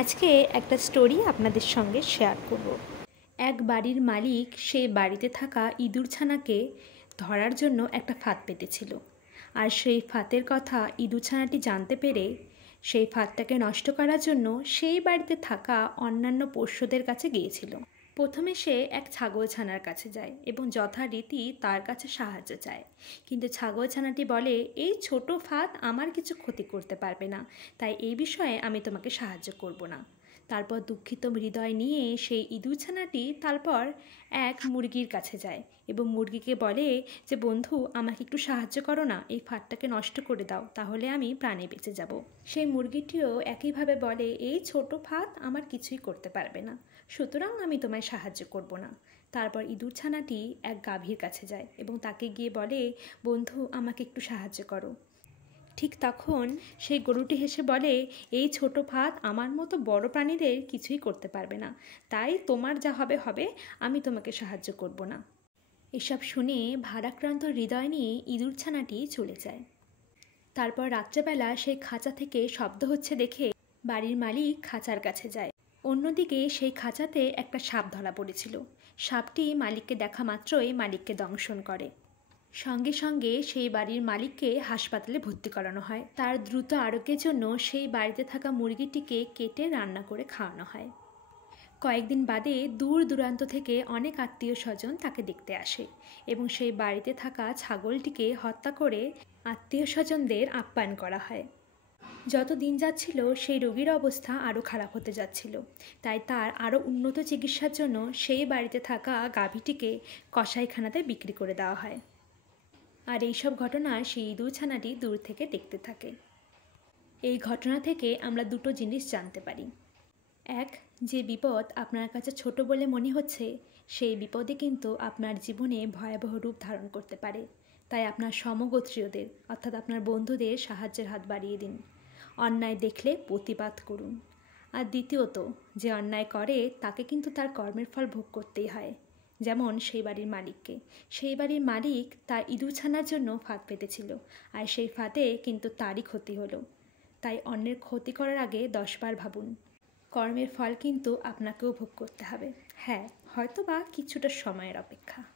আজকে একটা স্টোরি আপনাদের সঙ্গে শেয়ার করব। এক বাড়ির মালিক সে বাড়িতে থাকা ইঁদুরছানাকে ধরার জন্য একটা ফাঁদ পেতেছিল। আর সেই ফাঁদের কথা ইঁদুরছানাটি জানতে পেরে সেই ফাঁদটাকে নষ্ট করার জন্য সেই বাড়িতে থাকা অন্যান্য পোষ্যদের কাছে গিয়েছিল। প্রথমে সে এক ছাগলছানার কাছে যায় এবং যথারীতি তার কাছে সাহায্য চায়, কিন্তু ছাগলছানাটি বলে, এই ছোট ফাঁদ আমার কিছু ক্ষতি করতে পারবে না, তাই এই বিষয়ে আমি তোমাকে সাহায্য করব না। তারপর দুঃখিত হৃদয় নিয়ে সেই ইঁদুরছানাটি তারপর এক মুরগির কাছে যায় এবং মুরগিকে বলে যে, বন্ধু, আমাকে একটু সাহায্য করো না, এই ফাঁদটাকে নষ্ট করে দাও, তাহলে আমি প্রাণে বেঁচে যাব। সেই মুরগিটিও একইভাবে বলে, এই ছোট ফাঁদ আমার কিছুই করতে পারবে না, সুতরাং আমি তোমায় সাহায্য করব না। তারপর ইঁদুরছানাটি এক গাভীর কাছে যায় এবং তাকে গিয়ে বলে, বন্ধু, আমাকে একটু সাহায্য করো। ঠিক তখন সেই গরুটি হেসে বলে, এই ছোট ফাঁদ আমার মতো বড় প্রাণীদের কিছুই করতে পারবে না, তাই তোমার যা হবে হবে, আমি তোমাকে সাহায্য করব না। এসব শুনে ভারাক্রান্ত হৃদয় নিয়ে ইঁদুরছানাটি চলে যায়। তারপর রাত্রেবেলা সেই খাঁচা থেকে শব্দ হচ্ছে দেখে বাড়ির মালিক খাঁচার কাছে যায়। অন্যদিকে সেই খাঁচাতে একটা সাপ ধরা পড়েছিল। সাপটি মালিককে দেখা মাত্রই মালিককে দংশন করে। সঙ্গে সঙ্গে সেই বাড়ির মালিককে হাসপাতালে ভর্তি করানো হয়। তার দ্রুত আরোগ্যের জন্য সেই বাড়িতে থাকা মুরগিটিকে কেটে রান্না করে খাওয়ানো হয়। কয়েকদিন বাদে দূর দূরান্ত থেকে অনেক আত্মীয় স্বজন তাকে দেখতে আসে এবং সেই বাড়িতে থাকা ছাগলটিকে হত্যা করে আত্মীয় স্বজনদের আপ্যায়ন করা হয়। যত দিন যাচ্ছিল সেই রোগীর অবস্থা আরও খারাপ হতে যাচ্ছিল, তাই তার আরও উন্নত চিকিৎসার জন্য সেই বাড়িতে থাকা গাভীটিকে কসাইখানাতে বিক্রি করে দেওয়া হয়। আর এইসব ঘটনা সেই ইঁদুরছানাটি দূর থেকে দেখতে থাকে। এই ঘটনা থেকে আমরা দুটো জিনিস জানতে পারি। এক, যে বিপদ আপনার কাছে ছোট বলে মনে হচ্ছে, সেই বিপদে কিন্তু আপনার জীবনে ভয়াবহ রূপ ধারণ করতে পারে। তাই আপনার সমগোত্রীয়দের অর্থাৎ আপনার বন্ধুদের সাহায্যের হাত বাড়িয়ে দিন। অন্যায় দেখলে প্রতিবাদ করুন। আর দ্বিতীয়ত, যে অন্যায় করে তাকে কিন্তু তার কর্মের ফল ভোগ করতেই হয়। যেমন সেই বাড়ির মালিককে, সেই বাড়ির মালিক তার ইঁদুরছানার জন্য ফাঁদ পেতেছিল, আর সেই ফাঁদে কিন্তু তারই ক্ষতি হলো। তাই অন্যের ক্ষতি করার আগে 10 বার ভাবুন। কর্মের ফল কিন্তু আপনাকেও ভোগ করতে হবে। হ্যাঁ, হয়তো বা কিছুটা সময়ের অপেক্ষা।